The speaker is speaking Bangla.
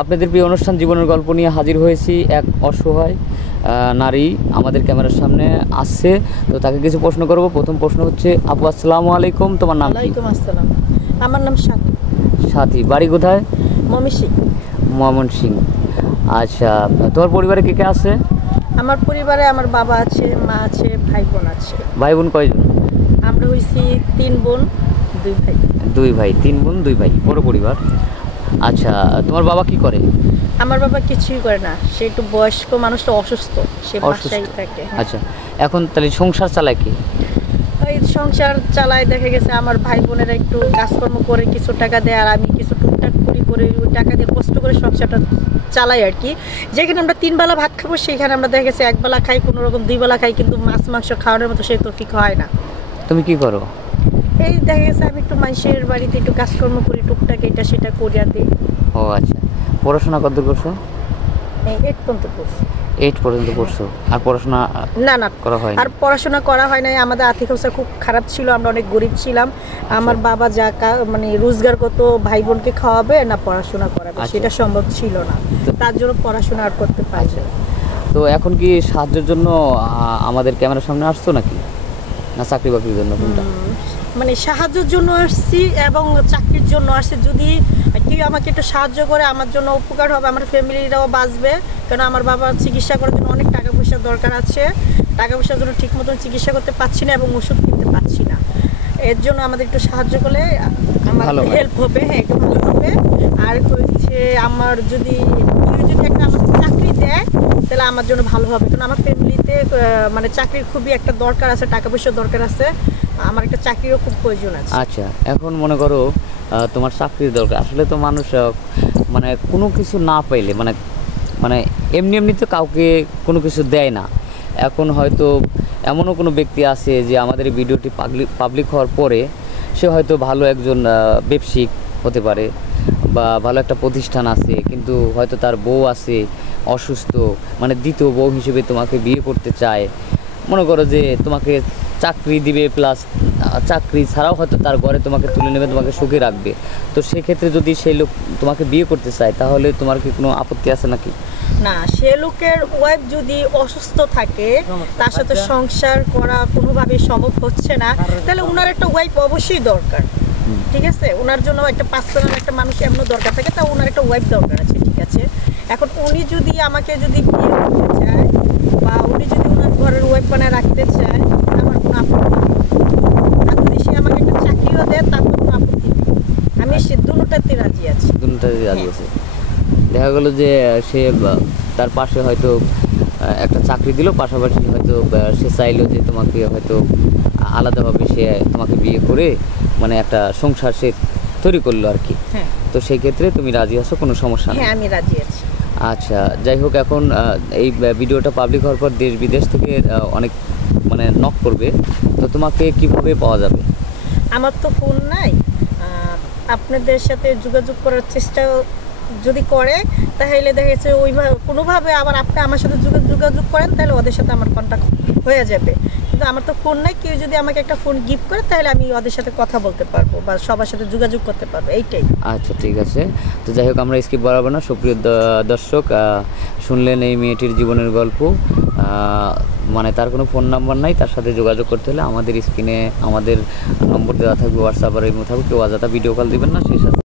আপনাদের প্রিয় অনুষ্ঠান জীবনের গল্প নিয়ে হাজির হয়েছি। এক অসহায় নারী আমাদের ক্যামেরার সামনে আসছে, তো তাকে কিছু প্রশ্ন করব। প্রথম প্রশ্ন হচ্ছে, আপু আসসালামু আলাইকুম, তোমার নাম কি? ওয়ালাইকুম আসসালাম। আমার নাম সাথী। সাথী, বাড়ি কোথায়? ময়মনসিংহ। আচ্ছা, তোমার পরিবারে কে কে আছে? আমার পরিবারে আমার বাবা আছে, মা আছে, ভাই বোন আছে। ভাই বোন কয়জন? আমরা হইছি 3 বোন 2 ভাই। 2 ভাই, 3 বোন 2 ভাই, বড় পরিবার। আচ্ছা, তোমার বাবা কি করে? আমার বাবা কিছুই করে না, সে একটু বয়স্ক মানুষটা, অসুস্থ, সে বাসায় থাকে। আচ্ছা, এখন তাহলে সংসার চালায় কি? এই সংসার চালায়, দেখা গেছে আমার ভাই বোনেরা একটু কাজকর্ম করে কিছু টাকা দেয়, আর আমি কিছু টুকটাক করে ওই টাকা দিয়ে কষ্ট করে সংসারটা চালাই আর কি। যেখানে আমরা 3 বেলা ভাত খাবো, সেখানে আমরা দেখা গেছে 1 বেলা খাই, কোনো রকম 2 বেলা খাই, কিন্তু মাছ মাংস খাওয়ানোর মতো সেই তৌফিক হয় না। তুমি কি করো? এই দেখা গেছে আমি একটু মানুষের বাড়িতে একটু কাজকর্ম করি, টুকটাক এটা সেটা করিয়া দিই। ও আচ্ছা, পড়াশোনা কতদূর করছো? 8 পর্যন্ত করছি। 8 পর্যন্ত পড়ছো? আর পড়াশোনা না করা হয় না? আর পড়াশোনা করা হয় নাই। আমাদের আর্থিক অবস্থা খুব খারাপ ছিল, আমরা অনেক গরিব ছিলাম। আমার বাবা যা মানে রোজগার করতো, ভাই বোনকে খাওয়াবে না পড়াশোনা করাবে, সেটা সম্ভব ছিল না। তার জন্য পড়াশোনা আর করতে পারছে না। তো এখন কি সাহায্যের জন্য আমাদের ক্যামেরার সামনে আসছো নাকি, না চাকরি বাকরির জন্য? কোনটা? মানে সাহায্যের জন্য আসছি এবং চাকরির জন্য আসছি। যদি কেউ আমাকে একটু সাহায্য করে আমার জন্য উপকার হবে, আমার ফ্যামিলিরাও বাঁচবে। কারণ আমার বাবার চিকিৎসা করার জন্য অনেক টাকা পয়সার দরকার আছে। টাকা পয়সার জন্য ঠিক মতন চিকিৎসা করতে পারছি না এবং ওষুধ কিনতে পারছি না। এর জন্য আমাদের একটু সাহায্য করলে আমার হেল্প হবে। হ্যাঁ, একটু ভালো হবে। আর হচ্ছে আমার যদি একটা আমার চাকরি দেয়, তাহলে আমার জন্য ভালো হবে। কারণ আমার ফ্যামিলিতে মানে চাকরির খুবই একটা দরকার আছে, টাকা পয়সার দরকার আছে। আমার একটা চাকরিরও খুব প্রয়োজন আছে। আচ্ছা, এখন মনে করো তোমার চাকরির দরকার। আসলে তো মানুষ মানে কোনো কিছু না পাইলে মানে মানে এমনি তো কাউকে কোনো কিছু দেয় না। এখন হয়তো এমনও কোনো ব্যক্তি আছে যে আমাদের এই ভিডিওটি পাবলিক হওয়ার পরে সে হয়তো ভালো একজন ব্যবসায়িক হতে পারে বা ভালো একটা প্রতিষ্ঠান আছে, কিন্তু হয়তো তার বউ আছে অসুস্থ, মানে দ্বিতীয় বউ হিসেবে তোমাকে বিয়ে করতে চায়। মনে করো যে তোমাকে চাকরি দিবে, প্লাস চাকরি ছাড়াও হয়তো তার ঘরে তোমাকে তুলে নেবে, তোমাকে সুখে রাখবে। তো সেক্ষেত্রে যদি সেই লোক তোমাকে বিয়ে করতে চায়, তাহলে তোমার কি কোনো আপত্তি আছে নাকি? না, সে লোকের ওয়াইফ যদি অসুস্থ থাকে, তার সাথে সংসার করা কোনোভাবেই সম্ভব হচ্ছে না, তাহলে ওনার একটা ওয়াইফ অবশ্যই দরকার। ঠিক আছে, ওনার জন্য একটা পার্সোনাল একটা মানুষ এমন দরকার থাকে, তা ওনার একটা ওয়াইফ দরকার আছে। ঠিক আছে, এখন উনি যদি আমাকে যদি বিয়ে করতে চায় বা উনি যদি ওনার ঘরের ওয়াইফ বানায় রাখতে চায়, আমার কোনো আপত্তি নেই। আর যদি সে আমাকে একটা চাকরিও দেয়, তার কোনো আপত্তি নেই। আমি সে দুটোটাতে রাজি আছি। দুটোটাতে রাজি আছে। দেখা গেলো যে সে তার পাশে হয়তো একটা চাকরি দিল, পাশাপাশি হয়তো সে চাইলো যে তোমাকে হয়তো আলাদাভাবে সে তোমাকে বিয়ে করে মানে একটা সংসার সে তৈরি করলো আর কি। তো সেই ক্ষেত্রে তুমি রাজি আছো, কোনো সমস্যা নেই? হ্যাঁ, আমি রাজি আছি। আচ্ছা, যাই হোক, এখন এই ভিডিওটা পাবলিক হওয়ার পর দেশ বিদেশ থেকে অনেক মানে নক করবে, তো তোমাকে কিভাবে পাওয়া যাবে? আমার তো ফোন নাই, আপনাদের সাথে যোগাযোগ করার চেষ্টা যদি করে, তাহলে দেখা যাচ্ছে ওইভাবে কোনোভাবে আবার আপনি আমার সাথে যোগাযোগ করেন, তাহলে ওদের সাথে আমার কন্ট্যাক্ট হয়ে যাবে। কিন্তু আমার তো ফোন নাই, কেউ যদি আমাকে একটা ফোন গিফট করে, তাহলে আমি ওদের সাথে কথা বলতে পারবো বা সবার সাথে যোগাযোগ করতে পারবো, এইটাই। আচ্ছা, ঠিক আছে। তো যাই হোক, আমরা স্কিপ বাড়াবো না। সুপ্রিয় দর্শক, শুনলেন এই মেয়েটির জীবনের গল্প। মানে তার কোনো ফোন নাম্বার নাই, তার সাথে যোগাযোগ করতে হলে আমাদের স্ক্রিনে আমাদের নম্বর দেওয়া থাকবে, হোয়াটসঅ্যাপ আর ইমো থাকবে। কেউ অযথা ভিডিও কল দিবেন না, সেই সাথে